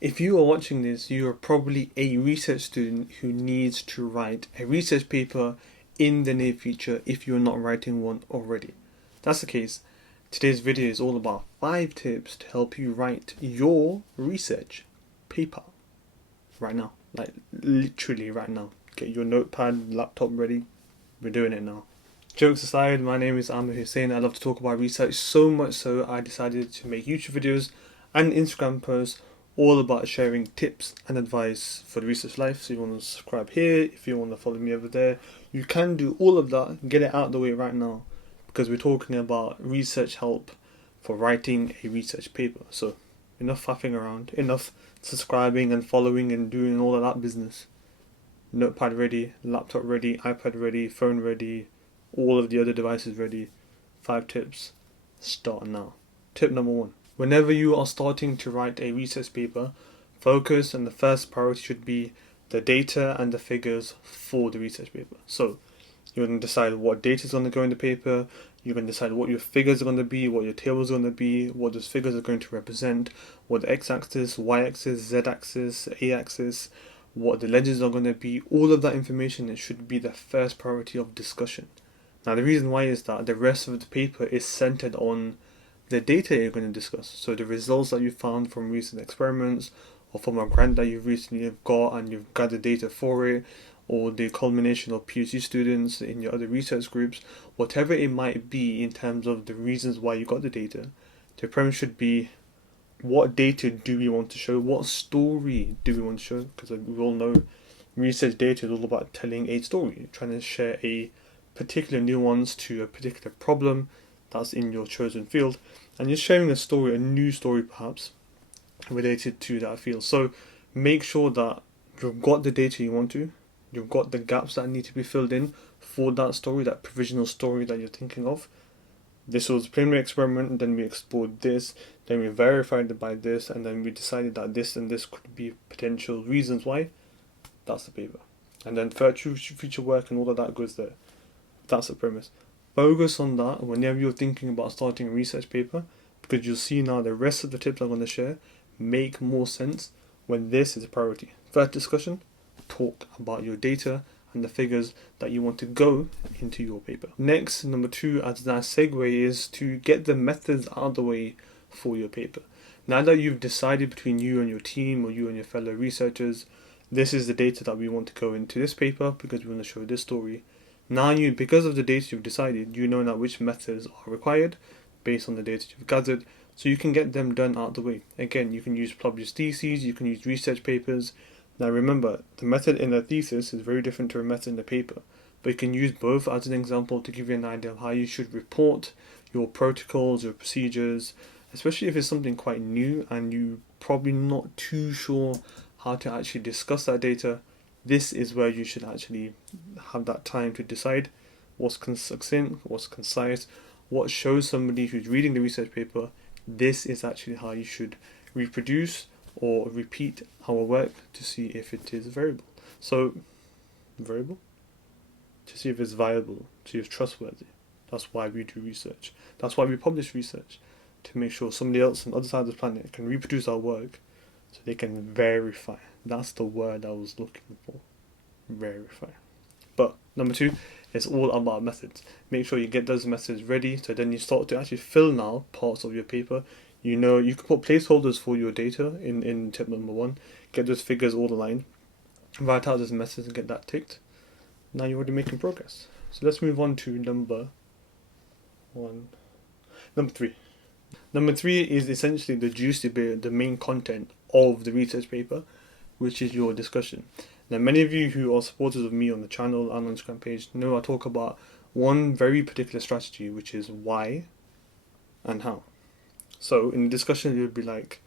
If you are watching this, you are probably a research student who needs to write a research paper in the near future if you're not writing one already. If that's the case, today's video is all about 5 tips to help you write your research paper right now. Like literally right now. Get your notepad, laptop ready. We're doing it now. Jokes aside, my name is Aamir Hussein. I love to talk about research so much so I decided to make YouTube videos and Instagram posts all about sharing tips and advice for the research life. So you want to subscribe here, if you want to follow me over there, you can do all of that. Get it out of the way right now because we're talking about research help for writing a research paper. So enough faffing around, enough subscribing and following and doing all of that business. Notepad ready, laptop ready, iPad ready, phone ready, all of the other devices ready. 5 tips. Start now. Tip number 1. Whenever you are starting to write a research paper, focus on the first priority should be the data and the figures for the research paper. So you're going to decide what data is going to go in the paper, you're going to decide what your figures are going to be, what your tables are going to be, what those figures are going to represent, what the x-axis, y-axis, z-axis, a-axis, what the legends are going to be. All of that information, it should be the first priority of discussion. Now the reason why is that the rest of the paper is centered on the data you're going to discuss. So the results that you found from recent experiments or from a grant that you've recently got and you've gathered data for it, or the culmination of PhD students in your other research groups, whatever it might be in terms of the reasons why you got the data, the premise should be what data do we want to show, what story do we want to show, because we all know research data is all about telling a story, trying to share a particular nuance to a particular problem that's in your chosen field, and you're sharing a story, a new story perhaps, related to that field. So make sure that you've got the data you want to, you've got the gaps that need to be filled in for that story, that provisional story that you're thinking of. This was a preliminary experiment, then we explored this, then we verified it by this, and then we decided that this and this could be potential reasons why. That's the paper. And then future work and all of that goes there. That's the premise. Focus on that whenever you're thinking about starting a research paper, because you'll see now the rest of the tips I'm going to share make more sense when this is a priority. First discussion, talk about your data and the figures that you want to go into your paper. Next, number 2, as that segue, is to get the methods out of the way for your paper. Now that you've decided between you and your team or you and your fellow researchers, this is the data that we want to go into this paper because we want to show this story. Now because of the data you've decided, you know now which methods are required based on the data you've gathered, so you can get them done out of the way. Again, you can use published theses, you can use research papers. Now remember, the method in a thesis is very different to a method in a paper, but you can use both as an example to give you an idea of how you should report your protocols, your procedures, especially if it's something quite new and you're probably not too sure how to actually discuss that data. This is where you should actually have that time to decide what's succinct, what's concise, what shows somebody who's reading the research paper this is actually how you should reproduce or repeat our work to see if it is variable. So, variable? To see if it's viable, to see if it's trustworthy. That's why we do research. That's why we publish research, to make sure somebody else on the other side of the planet can reproduce our work so they can verify. That's the word I was looking for. Verify. But number 2 is all about methods. Make sure you get those methods ready so then you start to actually fill now parts of your paper. You know, you can put placeholders for your data in tip number 1. Get those figures all aligned. Write out those methods and get that ticked. Now you're already making progress. So let's move on to number 3. Number 3 is essentially the juicy bit, the main content of the research paper, which is your discussion. Now, many of you who are supporters of me on the channel and on the Instagram page know I talk about one very particular strategy, which is why and how. So in the discussion, it would be like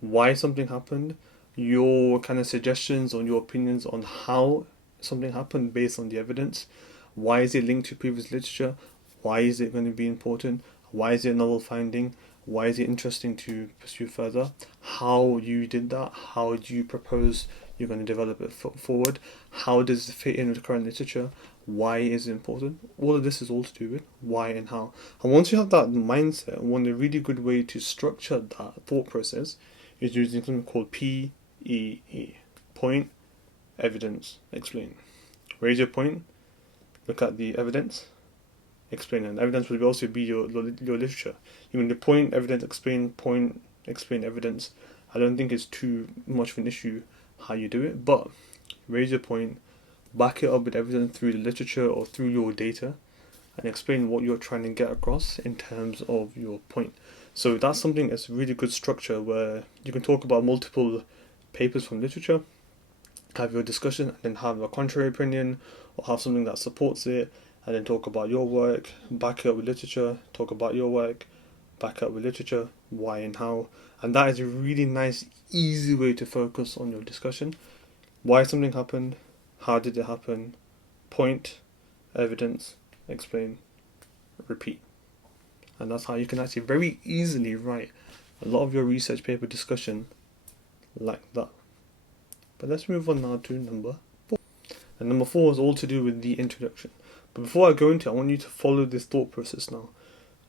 why something happened, your kind of suggestions on your opinions on how something happened based on the evidence. Why is it linked to previous literature? Why is it going to be important? Why is it a novel finding? Why is it interesting to pursue further? How you did that? How do you propose you're going to develop it forward? How does it fit in with current literature? Why is it important? All of this is all to do with why and how. And once you have that mindset, one really good way to structure that thought process is using something called PEE. Point, evidence, explain. Raise your point, look at the evidence, explain. And evidence will also be your literature. You mean the point, evidence, explain, evidence. I don't think it's too much of an issue how you do it, but raise your point, back it up with evidence through the literature or through your data, and explain what you're trying to get across in terms of your point. So that's something that's really good structure where you can talk about multiple papers from literature, have your discussion, and then have a contrary opinion or have something that supports it, and then talk about your work, back it up with literature, talk about your work, back it up with literature, why and how. And that is a really nice, easy way to focus on your discussion. Why something happened, how did it happen, point, evidence, explain, repeat. And that's how you can actually very easily write a lot of your research paper discussion like that. But let's move on now to number 4. And number 4 is all to do with the introduction. But before I go into it, I want you to follow this thought process now.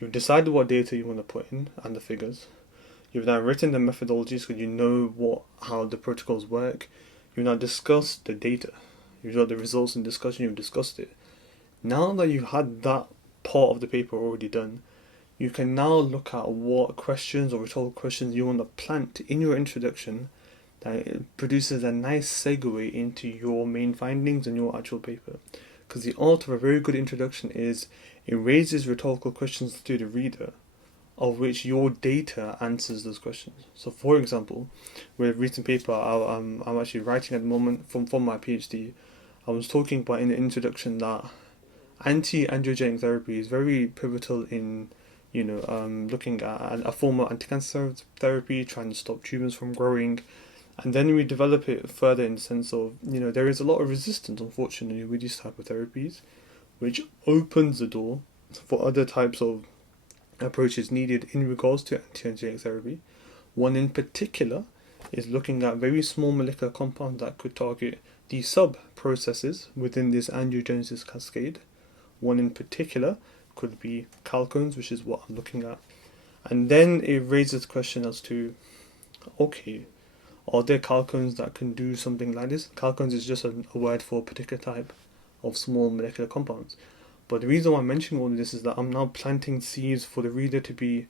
You've decided what data you want to put in and the figures. You've now written the methodologies because you know how the protocols work. You've now discussed the data. You've got the results in discussion, you've discussed it. Now that you've had that part of the paper already done, you can now look at what questions or rhetorical questions you want to plant in your introduction that produces a nice segue into your main findings and your actual paper. Because the art of a very good introduction is it raises rhetorical questions to the reader, of which your data answers those questions. So for example, with a recent paper I'm actually writing at the moment from my PhD, I was talking about in the introduction that anti-androgenic therapy is very pivotal in looking at a form of anti-cancer therapy, trying to stop tumors from growing. And then we develop it further in the sense of, there is a lot of resistance, unfortunately, with these type of therapies, which opens the door for other types of approaches needed in regards to anti-angiogenic therapy. One in particular is looking at very small molecular compounds that could target the sub-processes within this angiogenesis cascade. One in particular could be chalcones, which is what I'm looking at. And then it raises the question as to, okay, are there chalcones that can do something like this? Chalcones is just a word for a particular type of small molecular compounds. But the reason why I'm mentioning all of this is that I'm now planting seeds for the reader to be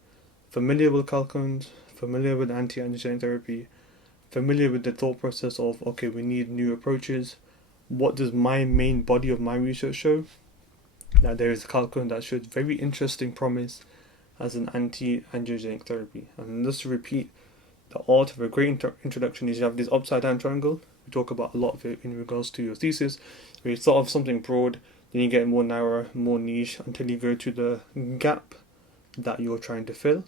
familiar with chalcones, familiar with anti-angiogenic therapy, familiar with the thought process of, okay, we need new approaches. What does my main body of my research show? That there is a chalcone that shows very interesting promise as an anti-angiogenic therapy. And just to repeat, the art of a great introduction is you have this upside down triangle. We talk about a lot of it in regards to your thesis, where you start off something broad, then you get more narrow, more niche, until you go to the gap that you're trying to fill,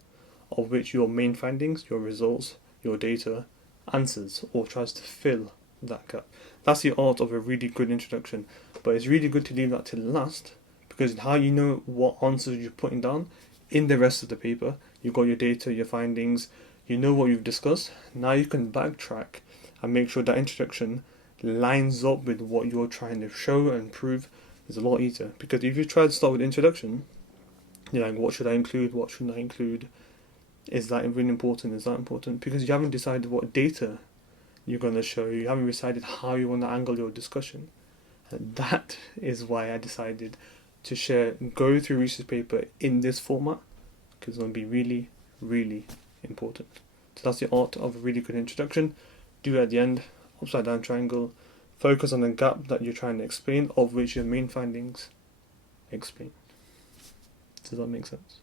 of which your main findings, your results, your data answers or tries to fill that gap. That's the art of a really good introduction, but it's really good to leave that till last, because how you know what answers you're putting down in the rest of the paper. You've got your data, your findings, you know what you've discussed. Now you can backtrack and make sure that introduction lines up with what you're trying to show and prove. Is a lot easier, because if you try to start with introduction, you're like, what should I include, what shouldn't I include, is that really important, is that important, because you haven't decided what data you're going to show, you haven't decided how you want to angle your discussion. And that is why I decided to go through research paper in this format, because it's going to be really, really important. So that's the art of a really good introduction. Do it at the end, upside down triangle, focus on the gap that you're trying to explain, of which your main findings explain. Does that make sense?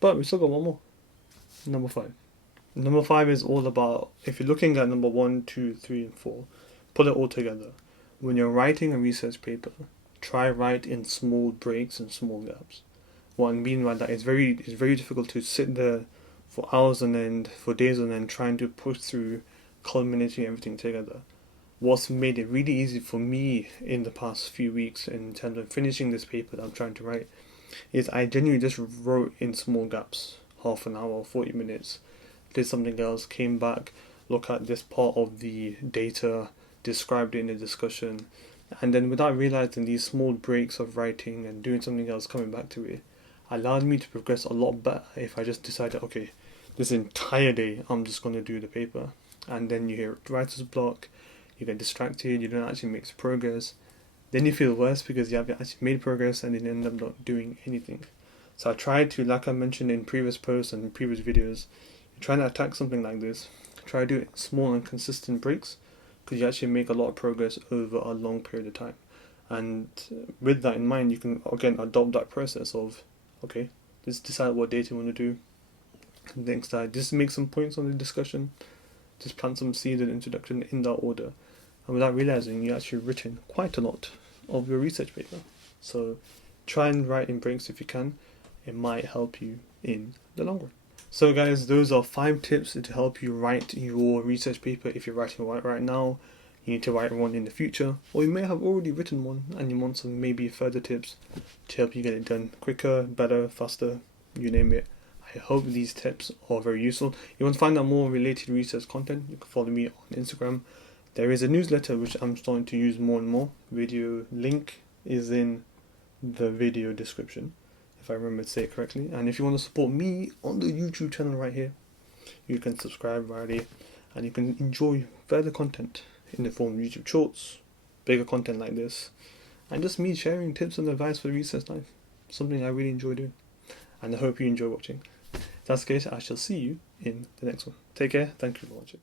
But we still got one more. Number 5. Number 5 is all about, if you're looking at number 1, 2, 3, and 4, put it all together. When you're writing a research paper, try write in small breaks and small gaps. What I mean by that is it's very difficult to sit there for hours on end, for days on end, trying to push through, culminating everything together. What's made it really easy for me in the past few weeks in terms of finishing this paper that I'm trying to write is I genuinely just wrote in small gaps, half an hour, 40 minutes, did something else, came back, look at this part of the data, described it in a discussion, and then without realizing these small breaks of writing and doing something else, coming back to it, allowed me to progress a lot better if I just decided, okay, this entire day I'm just going to do the paper, and then you hear writer's block, you get distracted, you don't actually make progress, then you feel worse because you haven't actually made progress and then you end up not doing anything. So I try to, like I mentioned in previous posts and previous videos, try to attack something like this. Try to do it small and consistent breaks, because you actually make a lot of progress over a long period of time. And with that in mind, you can again adopt that process of, okay, just decide what data you want to do. And next time, just make some points on the discussion, just plant some seeds and introduction in that order. And without realizing, you actually written quite a lot of your research paper. So try and write in breaks if you can. It might help you in the long run. So guys, those are 5 tips to help you write your research paper. If you're writing one right now, you need to write one in the future, or you may have already written one and you want some maybe further tips to help you get it done quicker, better, faster, you name it. I hope these tips are very useful. If you want to find out more related research content, you can follow me on Instagram. There is a newsletter which I'm starting to use more and more. Video link is in the video description, if I remember to say it correctly. And if you want to support me on the YouTube channel right here, you can subscribe right here and you can enjoy further content in the form of YouTube shorts, bigger content like this, and just me sharing tips and advice for the research life. Something I really enjoy doing, and I hope you enjoy watching. If that's the case, I shall see you in the next one. Take care. Thank you for watching.